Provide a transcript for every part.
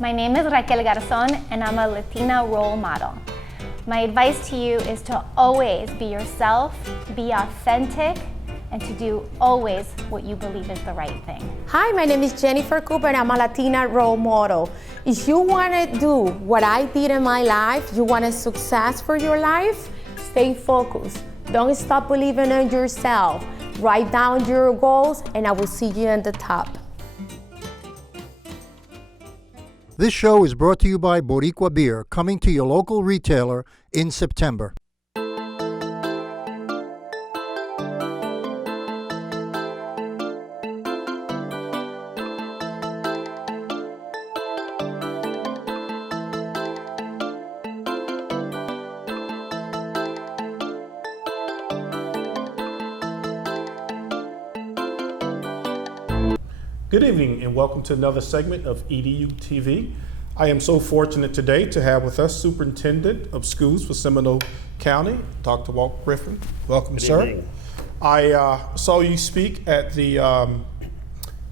My name is Raquel Garzon, and I'm a Latina role model. My advice to you is to always be yourself, be authentic, and to do always what you believe is the right thing. Hi, my name is Jennifer Cooper, and I'm a Latina role model. If you want to do what I did in my life, you want a success for your life, stay focused. Don't stop believing in yourself. Write down your goals, and I will see you at the top. This show is brought to you by Boricua Beer, coming to your local retailer in September. Good evening and welcome to another segment of EduTV. I am so fortunate today to have with us Superintendent of Schools for Seminole County, Dr. Walt Griffin. Welcome, Good sir. evening. I saw you speak at the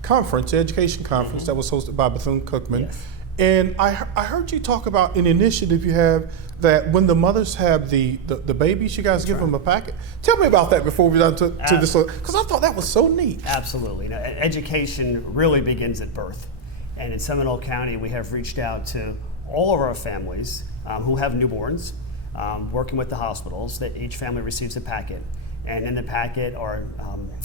conference, the education conference that was hosted by Bethune-Cookman. Yes. And I heard you talk about an initiative you have that when the mothers have the babies, you guys give them a packet. Tell me about that before we get to this, because I thought that was so neat. Absolutely. Education really begins at birth. And in Seminole County, we have reached out to all of our families who have newborns, working with the hospitals, that each family receives a packet. And in the packet are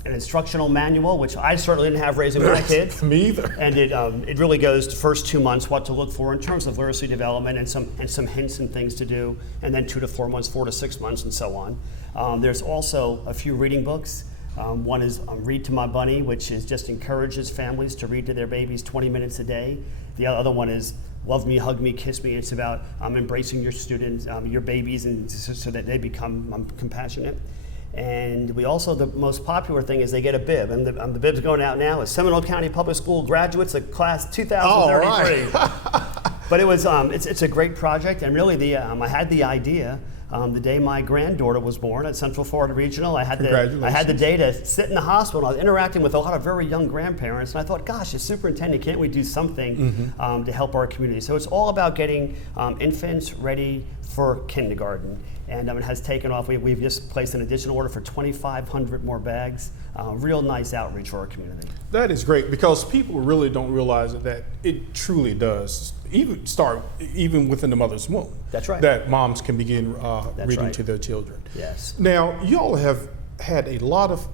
an instructional manual, which I certainly didn't have raising my kids. Me either. And it really goes to first 2 months, what to look for in terms of literacy development and some hints and things to do, and then 2 to 4 months, 4 to 6 months, and so on. There's also a few reading books. One is Read to My Bunny, which just encourages families to read to their babies 20 minutes a day. The other one is Love Me, Hug Me, Kiss Me. It's about embracing your students, your babies, and so that they become compassionate. And we also, the most popular thing is they get a bib, and the bib's going out now. It's Seminole County Public School graduates of class 2033. Right. But it was, it's a great project, and really I had the idea the day my granddaughter was born at Central Florida Regional. I had the day to sit in the hospital. I was interacting with a lot of very young grandparents, and I thought, gosh, as superintendent, can't we do something to help our community? So it's all about getting infants ready for kindergarten. And it has taken off. We've just placed an additional order for 2,500 more bags. Real nice outreach for our community. That is great, because people really don't realize that it truly does even within the mother's womb. That's right. That moms can begin reading right. to their children. Yes. Now, you all have had a lot of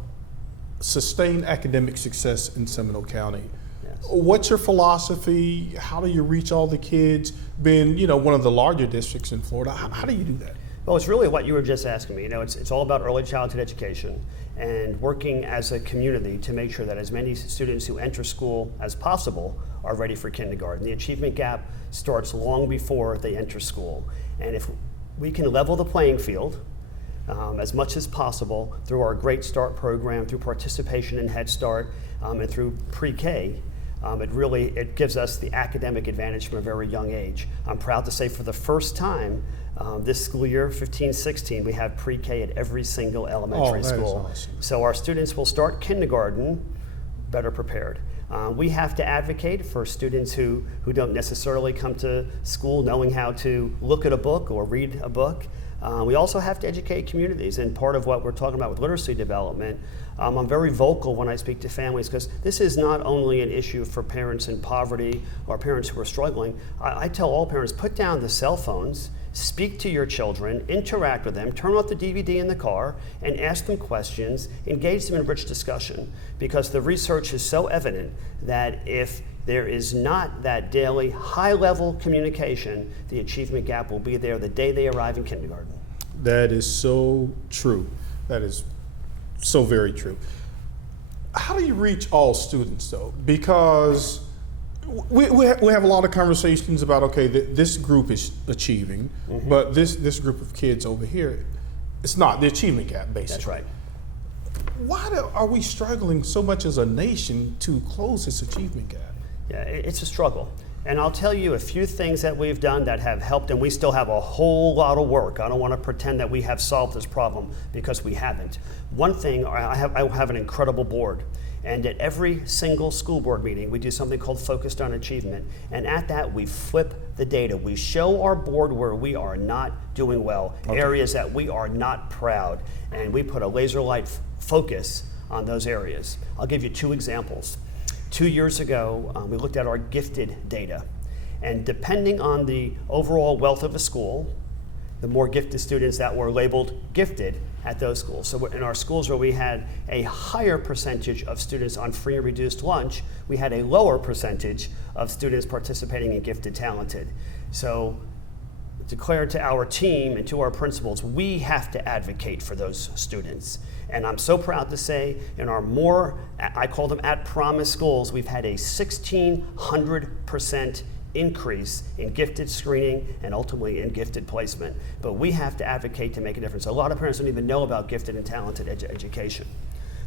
sustained academic success in Seminole County. Yes. What's your philosophy? How do you reach all the kids? Being, one of the larger districts in Florida, how do you do that? Well, it's really what you were just asking me. It's all about early childhood education and working as a community to make sure that as many students who enter school as possible are ready for kindergarten. The achievement gap starts long before they enter school. And if we can level the playing field as much as possible through our Great Start program, through participation in Head Start, and through pre-K, it gives us the academic advantage from a very young age. I'm proud to say for the first time this school year, 15-16, we have pre-K at every single elementary school. Is awesome. So our students will start kindergarten better prepared. We have to advocate for students who don't necessarily come to school knowing how to look at a book or read a book. We also have to educate communities, and part of what we're talking about with literacy development, I'm very vocal when I speak to families, because this is not only an issue for parents in poverty or parents who are struggling. I tell all parents, put down the cell phones, speak to your children, interact with them, turn off the DVD in the car, and ask them questions, engage them in rich discussion, because the research is so evident that if there is not that daily high-level communication, the achievement gap will be there the day they arrive in kindergarten. That is so true. That is so very true. How do you reach all students, though? Because we have a lot of conversations about, okay, this group is achieving, but this group of kids over here, it's not the achievement gap, basically. That's right. Why are we struggling so much as a nation to close this achievement gap? Yeah, it's a struggle. And I'll tell you a few things that we've done that have helped, and we still have a whole lot of work. I don't want to pretend that we have solved this problem, because we haven't. One thing, I have an incredible board, And at every single school board meeting, we do something called Focused on Achievement. And at that, we flip the data. We show our board where we are not doing well, areas that we are not proud, and we put a laser light focus on those areas. I'll give you 2 examples. 2 years ago, we looked at our gifted data. And depending on the overall wealth of a school, the more gifted students that were labeled gifted at those schools. So in our schools where we had a higher percentage of students on free and reduced lunch, we had a lower percentage of students participating in gifted talented. So declared to our team and to our principals, we have to advocate for those students. And I'm so proud to say in our more, I call them at promise schools, we've had a 1,600% increase in gifted screening and ultimately in gifted placement. But we have to advocate to make a difference. A lot of parents don't even know about gifted and talented education.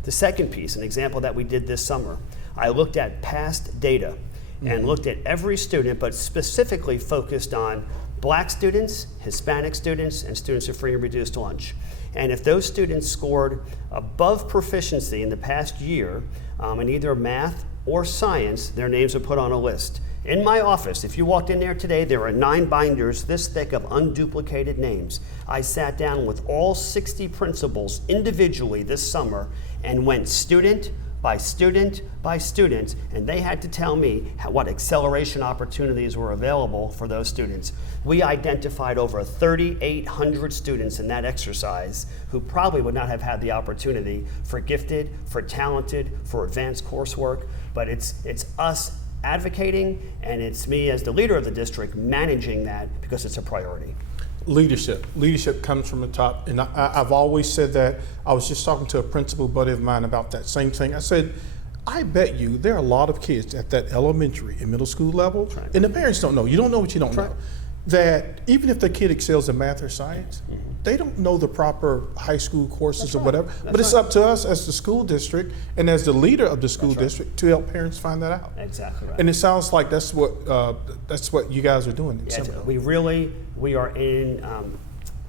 The second piece, an example that we did this summer, I looked at past data and looked at every student, but specifically focused on Black students, Hispanic students, and students with free and reduced lunch. And if those students scored above proficiency in the past year in either math or science, their names are put on a list. In my office, if you walked in there today, there are 9 binders this thick of unduplicated names. I sat down with all 60 principals individually this summer and went student by student by student, and they had to tell me what acceleration opportunities were available for those students. We identified over 3,800 students in that exercise who probably would not have had the opportunity for gifted, for talented, for advanced coursework, but it's us advocating, and it's me as the leader of the district managing that because it's a priority. Leadership comes from the top, and I've always said that. I was just talking to a principal buddy of mine about that same thing. I said, I bet you there are a lot of kids at that elementary and middle school level, right, and the parents don't know. You don't know what you don't right, know. That even if the kid excels in math or science, they don't know the proper high school courses or whatever. But it's up to us as the school district and as the leader of the school district to help parents find that out. Exactly right. And it sounds like that's what you guys are doing. Yeah, we are in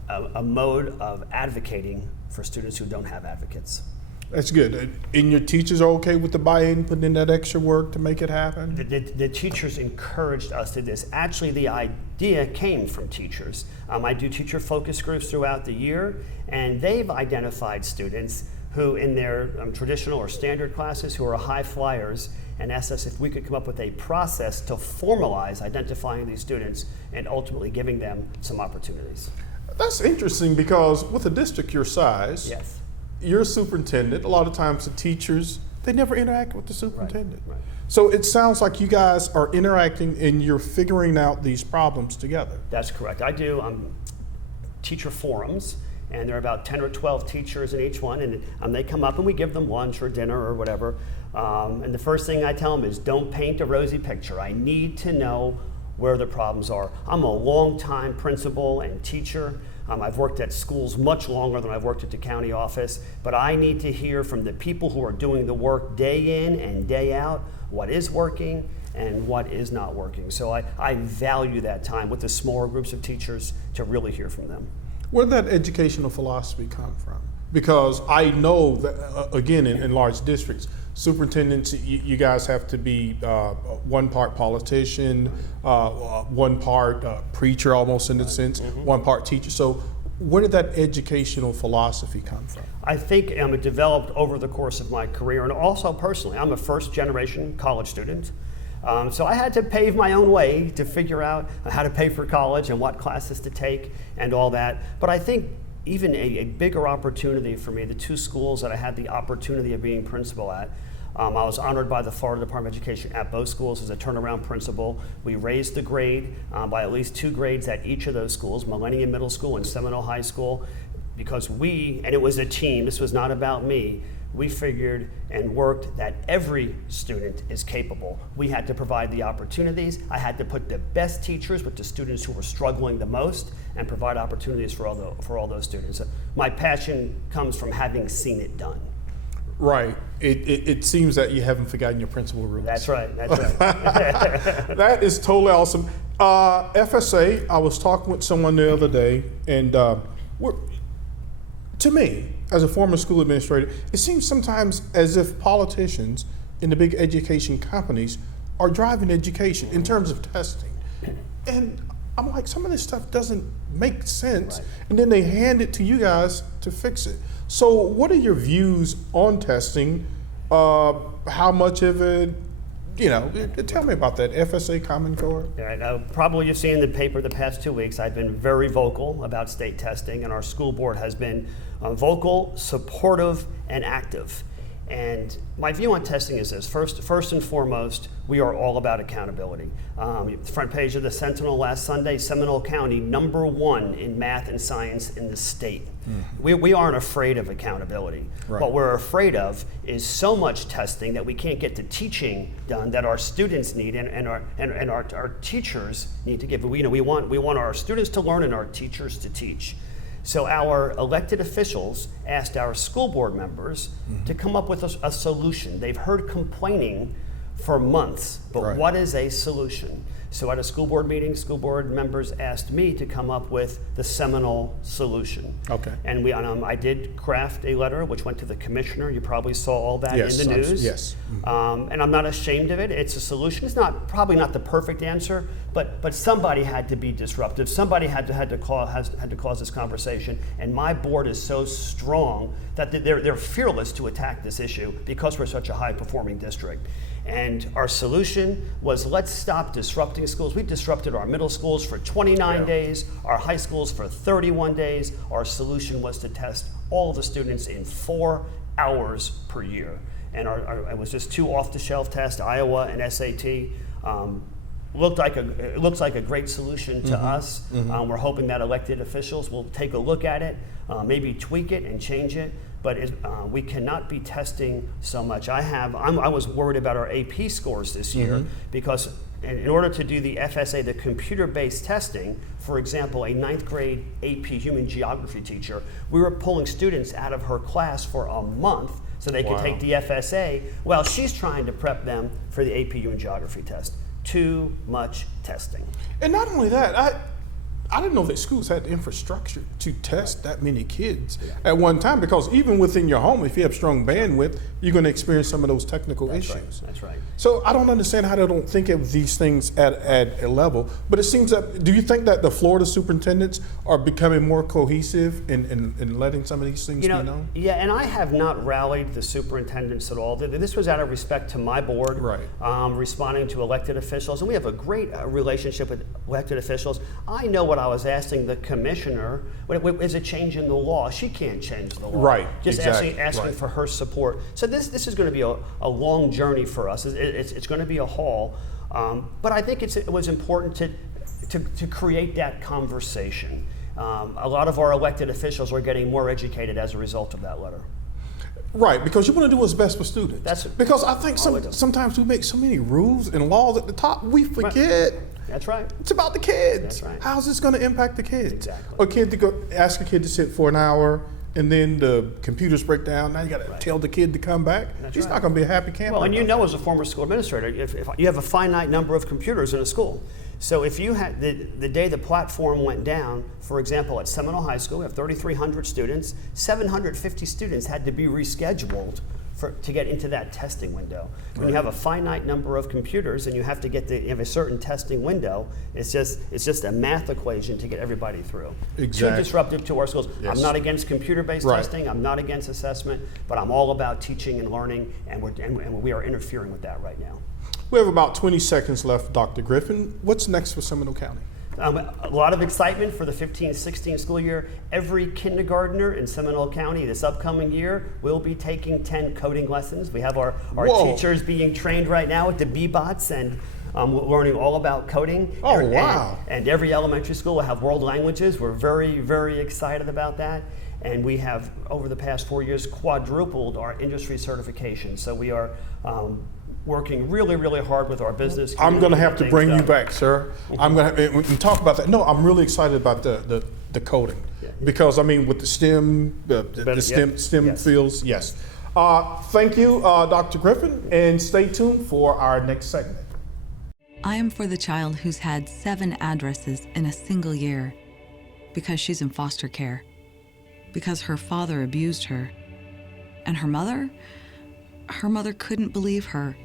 a mode of advocating for students who don't have advocates. That's good. And your teachers are okay with the buy-in, putting in that extra work to make it happen? The teachers encouraged us to do this. Actually, the idea came from teachers. I do teacher focus groups throughout the year, and they've identified students who in their traditional or standard classes who are high flyers and asked us if we could come up with a process to formalize identifying these students and ultimately giving them some opportunities. That's interesting because with a district your size, yes, you're a superintendent. A lot of times the teachers, they never interact with the superintendent. Right. So it sounds like you guys are interacting and you're figuring out these problems together. That's correct. I do teacher forums, and there are about 10 or 12 teachers in each one, and they come up and we give them lunch or dinner or whatever. And the first thing I tell them is, don't paint a rosy picture. I need to know where the problems are. I'm a long-time principal and teacher. I've worked at schools much longer than I've worked at the county office, but I need to hear from the people who are doing the work day in and day out what is working and what is not working. So I value that time with the smaller groups of teachers to really hear from them. Where did that educational philosophy come from? Because I know that, again, in large districts, superintendents, you guys have to be one part politician, one part preacher almost in a sense, one part teacher. So where did that educational philosophy come from? I think it developed over the course of my career, and also personally. I'm a first generation college student. So I had to pave my own way to figure out how to pay for college and what classes to take and all that. But I think even a bigger opportunity for me, the 2 schools that I had the opportunity of being principal at, I was honored by the Florida Department of Education at both schools as a turnaround principal. We raised the grade by at least 2 grades at each of those schools, Millennium Middle School and Seminole High School, because and it was a team, this was not about me, we figured and worked that every student is capable. We had to provide the opportunities. I had to put the best teachers with the students who were struggling the most and provide opportunities for all those students. My passion comes from having seen it done. Right. It seems that you haven't forgotten your principal roots. That's right. That's right. That is totally awesome. FSA, I was talking with someone the other day, and To me, as a former school administrator, it seems sometimes as if politicians in the big education companies are driving education in terms of testing. And I'm like, some of this stuff doesn't make sense, Right. and then they hand it to you guys to fix it. So what are your views on testing? How much of it, tell me about that FSA Common Core. All right, probably you've seen in the paper the past 2 weeks, I've been very vocal about state testing, and our school board has been vocal, supportive, and active. And my view on testing is this: first and foremost, we are all about accountability. Front page of the Sentinel last Sunday, Seminole County #1 in math and science in the state. We aren't afraid of accountability. Right. What we're afraid of is so much testing that we can't get the teaching done that our students need and our teachers need to give. We want our students to learn and our teachers to teach. So our elected officials asked our school board members to come up with a solution. They've heard complaining for months, but Right. what is a solution? So at a school board meeting, school board members asked me to come up with the Seminole solution. Okay. And I did craft a letter which went to the commissioner. You probably saw all that Yes, in the news. yes. And I'm not ashamed of it. It's a solution. It's probably not the perfect answer, but somebody had to be disruptive. Somebody had to cause this conversation. And my board is so strong that they're fearless to attack this issue because we're such a high performing district. And our solution was, let's stop disrupting schools. We disrupted our middle schools for 29 days, our high schools for 31 days. Our solution was to test all of the students in 4 hours per year. And it was just 2 off-the-shelf tests, Iowa and SAT. It looks like a great solution to us. We're hoping that elected officials will take a look at it, maybe tweak it and change it. But we cannot be testing so much. I was worried about our AP scores this year because in order to do the FSA, the computer-based testing, for example, a 9th grade AP human geography teacher, we were pulling students out of her class for a month so they could take the FSA while she's trying to prep them for the AP human geography test. Too much testing. And not only that, I didn't know that schools had the infrastructure to test that many kids at one time, because even within your home, if you have strong bandwidth, you're going to experience some of those technical issues. That's right. So I don't understand how they don't think of these things at a level. But it seems that, do you think that the Florida superintendents are becoming more cohesive in letting some of these things be known? Yeah, and I have not rallied the superintendents at all. This was out of respect to my board, Right. responding to elected officials, and we have a great relationship with elected officials. I know what I was asking the commissioner. Is a change in the law? She can't change the law. Right, Just exactly, asking right. for her support. So this is going to be a long journey for us. It's going to be a haul, but I think it was important to create that conversation. A lot of our elected officials are getting more educated as a result of that letter. Right, because you want to do what's best for students. Because I think sometimes we make so many rules and laws at the top, we forget. That's right. It's about the kids. That's right. How's this going to impact the kids? Exactly. Ask a kid to sit for an hour, and then the computers break down. Now you got to tell the kid to come back. He's not going to be a happy camper. Well, and as a former school administrator, if you have a finite number of computers in a school. So if you had the day the platform went down, for example, at Seminole High School, we have 3,300 students. 750 students had to be rescheduled to get into that testing window. When you have a finite number of computers and you have to have a certain testing window, it's just a math equation to get everybody through. Exactly. Too disruptive to our schools. Yes. I'm not against computer-based testing. I'm not against assessment, but I'm all about teaching and learning, and we are interfering with that right now. We have about 20 seconds left, Dr. Griffin. What's next for Seminole County? A lot of excitement for the 15-16 school year. Every kindergartner in Seminole County this upcoming year will be taking 10 coding lessons. We have our teachers being trained right now with the B-bots and learning all about coding. Oh, wow. And every elementary school will have world languages. We're very, very excited about that. And we have, over the past 4 years, quadrupled our industry certification. So we are working really, really hard with our business community. I'm going to have to bring you back, sir. I'm going to we can talk about that. No, I'm really excited about the coding, because I mean with the STEM, STEM fields. Yes. Thank you, Dr. Griffin, and stay tuned for our next segment. I am for the child who's had 7 addresses in a single year because she's in foster care. because her father abused her. And her mother couldn't believe her.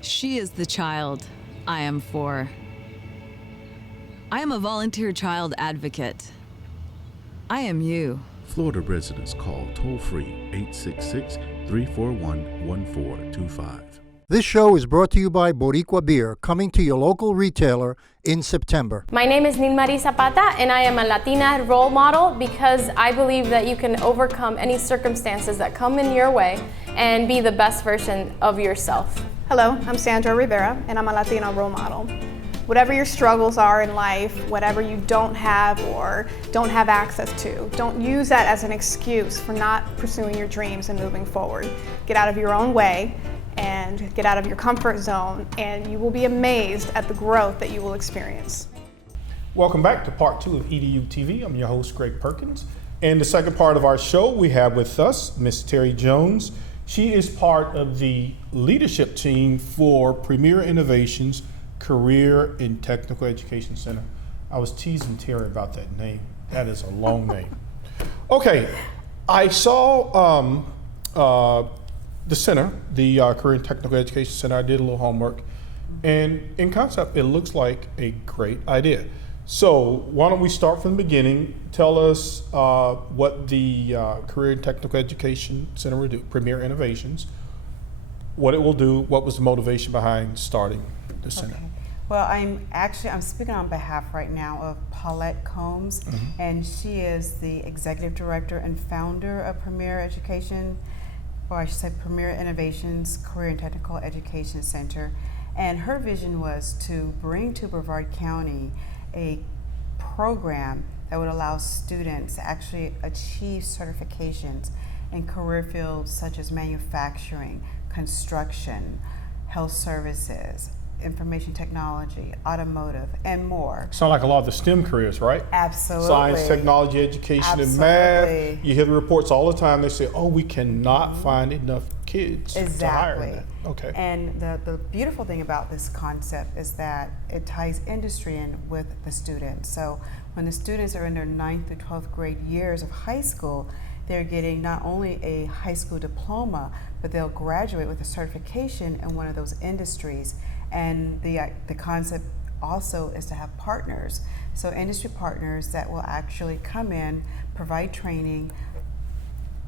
She is the child I am for. I am a volunteer child advocate. I am you. Florida residents call toll-free 866-341-1425. This show is brought to you by Boricua Beer, coming to your local retailer in September. My name is Nilmari Zapata, and I am a Latina role model because I believe that you can overcome any circumstances that come in your way and be the best version of yourself. Hello, I'm Sandra Rivera, and I'm a Latina role model. Whatever your struggles are in life, whatever you don't have or don't have access to, don't use that as an excuse for not pursuing your dreams and moving forward. Get out of your own way and get out of your comfort zone, and you will be amazed at the growth that you will experience. Welcome back to part 2 of EduTV. I'm your host, Greg Perkins. In the second part of our show, we have with us Miss Terry Jones. She is part of the leadership team for Premier Innovations Career and Technical Education Center. I was teasing Terry about that name. That is a long name. Okay, I saw the center, the Career and Technical Education Center. I did a little homework, and in concept, it looks like a great idea. So why don't we start from the beginning? Tell us what the Career and Technical Education Center will do, Premier Innovations, what it will do, what was the motivation behind starting the center? Okay. Well, I'm speaking on behalf right now of Paulette Combs, and she is the executive director and founder of Premier Education, or I should say Premier Innovations Career and Technical Education Center. And her vision was to bring to Brevard County a program that would allow students to actually achieve certifications in career fields such as manufacturing, construction, health services, information technology, automotive, and more. Sound like a lot of the STEM careers, right? Absolutely. Science, technology, education, and math. You hear the reports all the time. They say, oh, we cannot find enough kids to hire them. Okay. And the beautiful thing about this concept is that it ties industry in with the students. So when the students are in their 9th through 12th grade years of high school, they're getting not only a high school diploma, but they'll graduate with a certification in one of those industries. And the concept also is to have partners. So industry partners that will actually come in, provide training.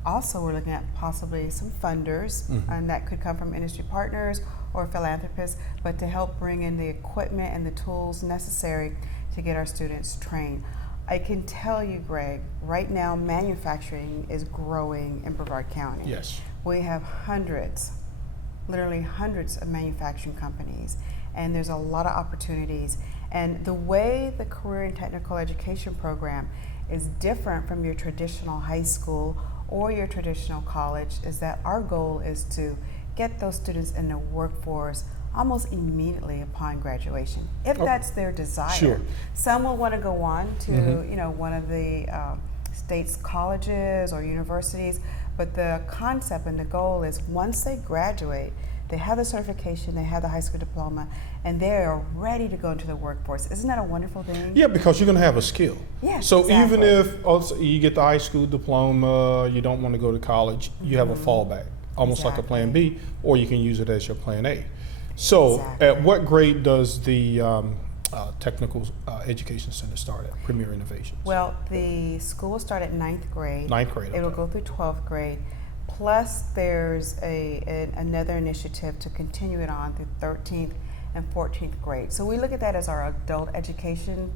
Also, we're looking at possibly some funders, and that could come from industry partners or philanthropists, but to help bring in the equipment and the tools necessary to get our students trained. I can tell you, Greg, right now manufacturing is growing in Brevard County. Yes. We have hundreds, literally hundreds of manufacturing companies, and there's a lot of opportunities. And the way the Career and Technical Education program is different from your traditional high school or your traditional college is that our goal is to get those students in the workforce almost immediately upon graduation, if that's their desire. Sure. Some will want to go on to one of the state's colleges or universities, but the concept and the goal is once they graduate, they have the certification, they have the high school diploma, and they are ready to go into the workforce. Isn't that a wonderful thing? Yeah, because you're going to have a skill. Yes, so exactly. even if also you get the high school diploma, you don't want to go to college, you have a fallback, almost like a plan B, or you can use it as your plan A. So at what grade does the Technical Education Center start at, Premier Innovations? Well, the school will start at 9th grade. 9th grade, It will go through 12th grade. Plus there's another initiative to continue it on through 13th and 14th grade. So we look at that as our adult education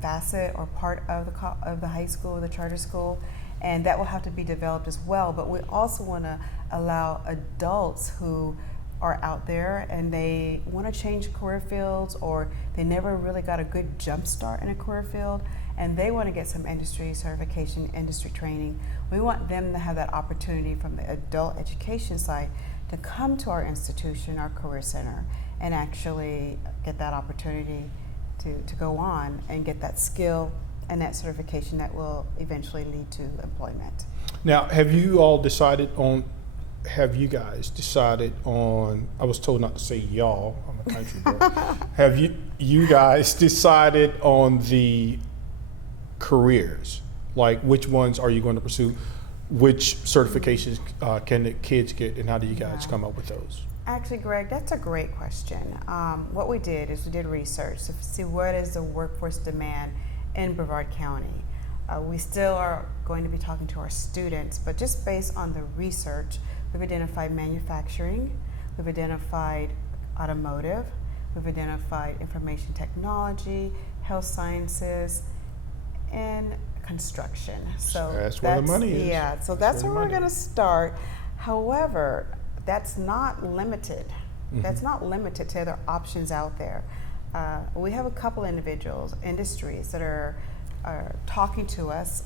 facet or part of the high school, the charter school, and that will have to be developed as well. But we also want to allow adults who are out there and they want to change career fields, or they never really got a good jump start in a career field and they want to get some industry certification, industry training. We want them to have that opportunity from the adult education side to come to our institution, our career center, and actually get that opportunity to go on and get that skill and that certification that will eventually lead to employment. Now, have you guys decided on, I was told not to say y'all, I'm a country boy. Have you guys decided on the careers? Like, which ones are you going to pursue? Which certifications can the kids get, and how do you guys come up with those? Actually, Greg, that's a great question. What we did is we did research to see what is the workforce demand in Brevard County. We still are going to be talking to our students, but just based on the research, we've identified manufacturing, we've identified automotive, we've identified information technology, health sciences, and construction. So that's where the money is. Yeah, so that's where we're going to start. However, that's not limited. That's not limited to other options out there. We have a couple individuals, industries that are talking to us,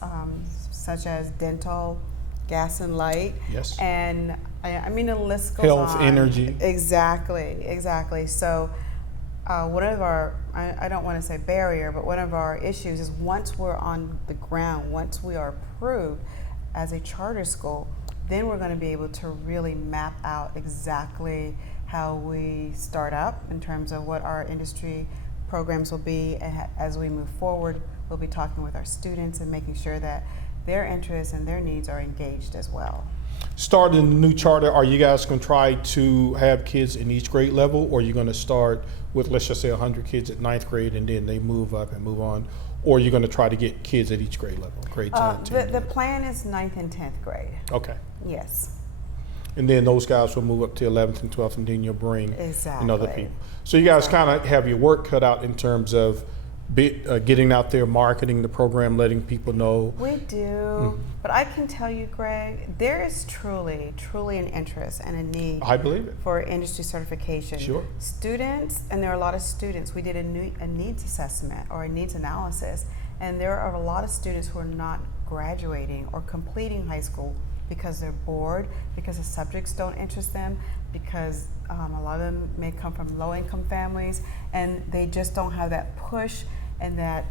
such as dental, gas and light. Yes. And I mean, the list goes Health, on. energy. Exactly. So one of our, I don't want to say barrier, but one of our issues is once we're on the ground, once we are approved as a charter school, then we're going to be able to really map out exactly how we start up in terms of what our industry programs will be. And as we move forward, we'll be talking with our students and making sure that their interests and their needs are engaged as well. Starting the new charter, are you guys going to try to have kids in each grade level, or are you going to start with, let's just say, 100 kids at 9th grade and then they move up and move on? Or are you going to try to get kids at each grade level, grade 10, 10? The plan is 9th and 10th grade. Okay. Yes. And then those guys will move up to 11th and 12th, and then you'll bring Exactly. in other people. So you guys kind of have your work cut out in terms of getting out there, marketing the program, letting people know. We do, but I can tell you, Greg, there is truly an interest and a need. I believe it. For industry certification. Sure. Students, and there are a lot of students, we did a needs assessment or a needs analysis, and there are a lot of students who are not graduating or completing high school because they're bored, because the subjects don't interest them, because a lot of them may come from low-income families, and they just don't have that push and that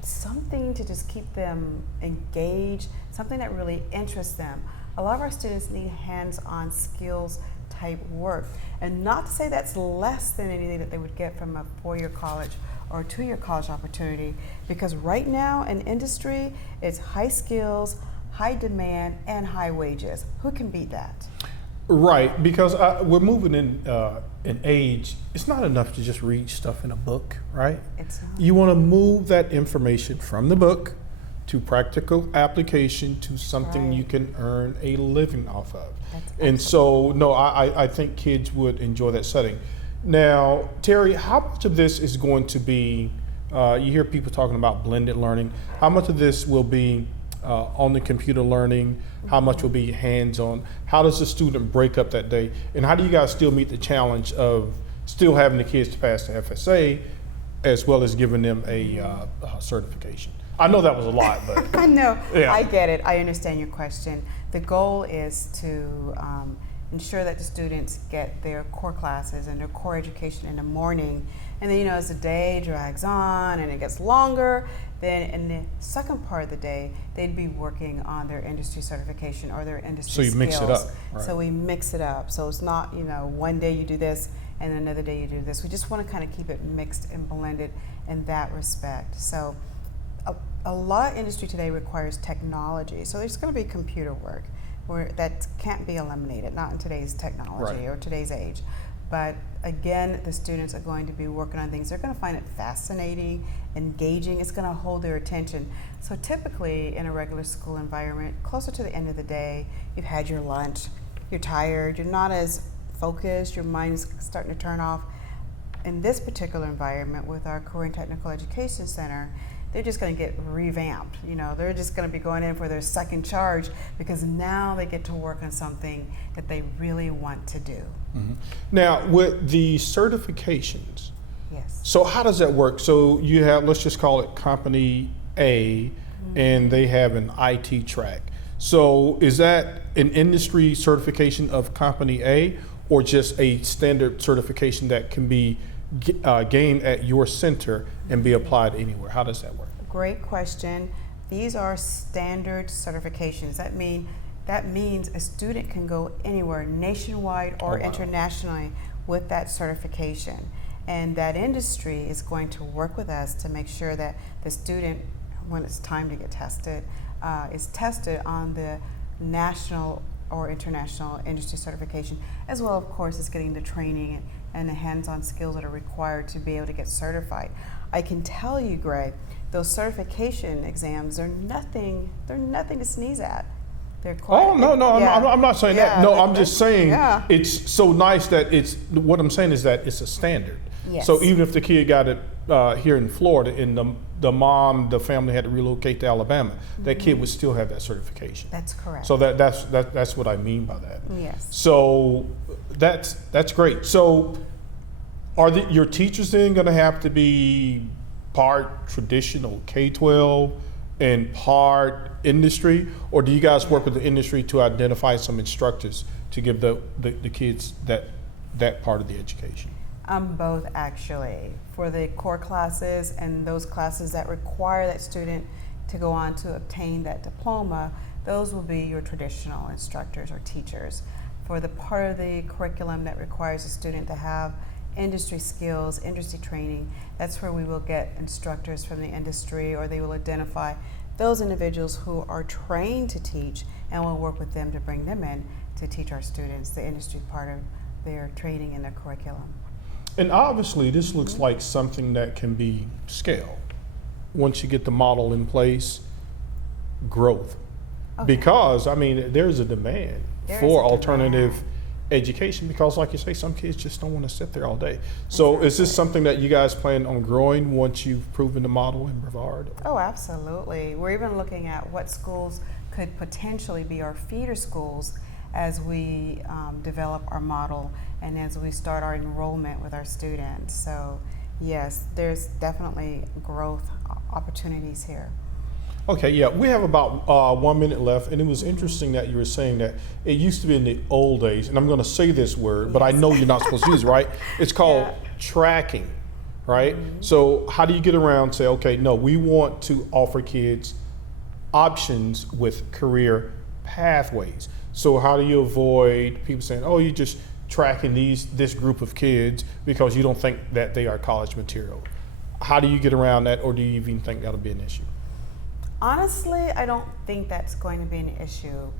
something to just keep them engaged, something that really interests them. A lot of our students need hands-on skills type work, and not to say that's less than anything that they would get from a 4-year college or a 2-year college opportunity, because right now in industry, it's high skills, high demand, and high wages. Who can beat that? Right, because we're moving in age. It's not enough to just read stuff in a book, right? It's not. You want to move that information from the book to practical application to something Right. you can earn a living off of. That's And so, no, I think kids would enjoy that setting. Now, Terry, how much of this is going to be, you hear people talking about blended learning, how much of this will be on the computer learning? How much will be hands-on? How does the student break up that day? And how do you guys still meet the challenge of still having the kids to pass the FSA as well as giving them a certification? I know that was a lot, but I know, yeah. I get it, I understand your question. The goal is to ensure that the students get their core classes and their core education in the morning, and then as the day drags on and it gets longer, then in the second part of the day, they'd be working on their industry certification or their industry skills. So you mix it up, right? So we mix it up. So it's not, one day you do this and another day you do this. We just want to kind of keep it mixed and blended in that respect. So a lot of industry today requires technology. So there's going to be computer work that can't be eliminated, not in today's technology Right. or today's age. But again, the students are going to be working on things. They're going to find it fascinating, engaging. It's going to hold their attention. So typically in a regular school environment, closer to the end of the day, you've had your lunch, you're tired, you're not as focused, your mind is starting to turn off. In this particular environment with our Career and Technical Education Center, they're just going to get revamped. They're just going to be going in for their second charge because now they get to work on something that they really want to do. Mm-hmm. Now, with the certifications, Yes. so how does that work? So you have, let's just call it Company A, and they have an IT track. So is that an industry certification of Company A, or just a standard certification that can be gained at your center and be applied anywhere? How does that work? Great question. These are standard certifications. That means a student can go anywhere, nationwide or internationally, with that certification. And that industry is going to work with us to make sure that the student when it's time to get tested, is tested on the national or international industry certification, as well, of course, as getting the training and the hands-on skills that are required to be able to get certified. I can tell you, Greg, those certification exams are nothing to sneeze at. They're quite, Oh, no, I'm not saying that. No, I'm just saying yeah. it's so nice that what I'm saying is that it's a standard. Yes. So even if the kid got it here in Florida and the family had to relocate to Alabama, that kid would still have that certification. That's correct. So that's what I mean by that. Yes. So that's great. So are your teachers then going to have to be part traditional K-12 and part industry, or do you guys work with the industry to identify some instructors to give the kids that part of the education? Both, actually. For the core classes and those classes that require that student to go on to obtain that diploma, those will be your traditional instructors or teachers. For the part of the curriculum that requires a student to have industry skills, industry training, that's where we will get instructors from the industry, or they will identify those individuals who are trained to teach, and we'll work with them to bring them in to teach our students the industry part of their training and their curriculum. And obviously this looks like something that can be scaled once you get the model in place. Growth. Okay. Because I mean there's a demand There is for a alternative demand. education, because like you say, some kids just don't want to sit there all day. So is this something that you guys plan on growing once you've proven the model in Brevard? Oh, absolutely. We're even looking at what schools could potentially be our feeder schools as we develop our model and as we start our enrollment with our students. So yes, there's definitely growth opportunities here. Okay, yeah, we have about 1 minute left, and it was interesting that you were saying that it used to be in the old days, and I'm going to say this word, but I know you're not supposed to use it, right? It's called tracking, right? So how do you get around and say, okay, no, we want to offer kids options with career pathways. So how do you avoid people saying, oh, you're just tracking this group of kids because you don't think that they are college material? How do you get around that, or do you even think that'll be an issue? Honestly, I don't think that's going to be an issue.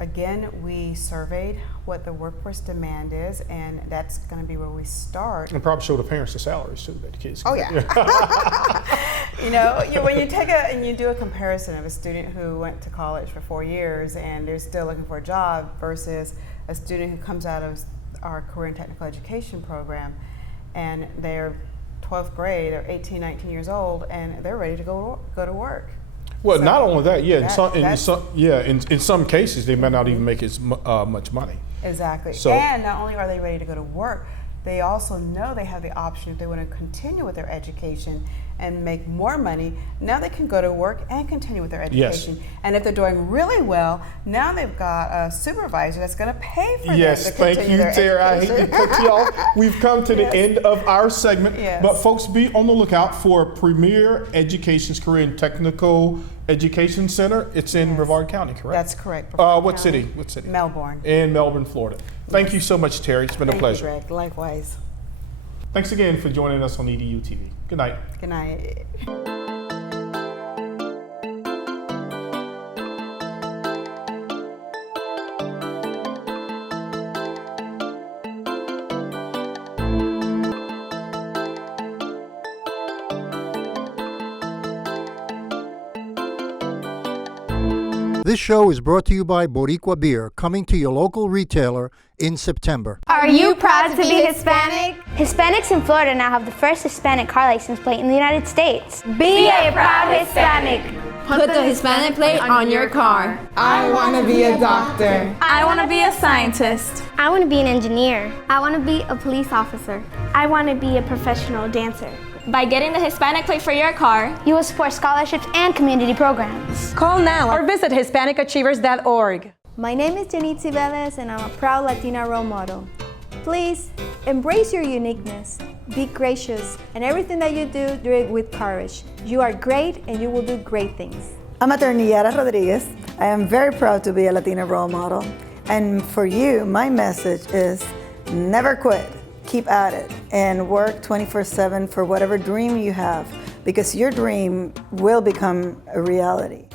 Again, we surveyed what the workforce demand is, and that's going to be where we start. And probably show the parents the salaries too that the kids Oh get. yeah. You know, when you take and you do a comparison of a student who went to college for 4 years and they're still looking for a job versus a student who comes out of our career and technical education program and they're 12th grade, they're 18, 19 years old, and they're ready to go to work. Well, So not only that, yeah. in In some cases, they may not even make as much money. Exactly. So- and not only are they ready to go to work, they also know they have the option, if they want to continue with their education and make more money, now they can go to work and continue with their education. Yes. And if they're doing really well, now they've got a supervisor that's going to pay for them Yes, to thank continue you, their Tara. I hate education. to cut you off. We've come to the end of our segment. Yes. But folks, be on the lookout for Premier Education's Career and Technical Education Center. It's in Brevard County, correct? That's correct. What city? What city? Melbourne. In Melbourne, Florida. Thank you so much, Terry. It's been a Thank pleasure. you, Greg. Likewise. Thanks again for joining us on EduTV. Good night. Good night. This show is brought to you by Boricua Beer, coming to your local retailer in September. Are you proud to be Hispanic? Hispanics in Florida now have the first Hispanic car license plate in the United States. Be a proud Hispanic. Put the Hispanic plate on your car. I want to be a doctor. I want to be a scientist. I want to be an engineer. I want to be a police officer. I want to be a professional dancer. By getting the Hispanic plate for your car, You will support scholarships and community programs. Call now or visit HispanicAchievers.org. My name is Janitzi Velez and I'm a proud Latina role model. Please, embrace your uniqueness, be gracious, and everything that you do it with courage. You are great and you will do great things. I'm Attorney Yara Rodriguez. I am very proud to be a Latina role model. And for you, my message is never quit. Keep at it and work 24/7 for whatever dream you have. because your dream will become a reality.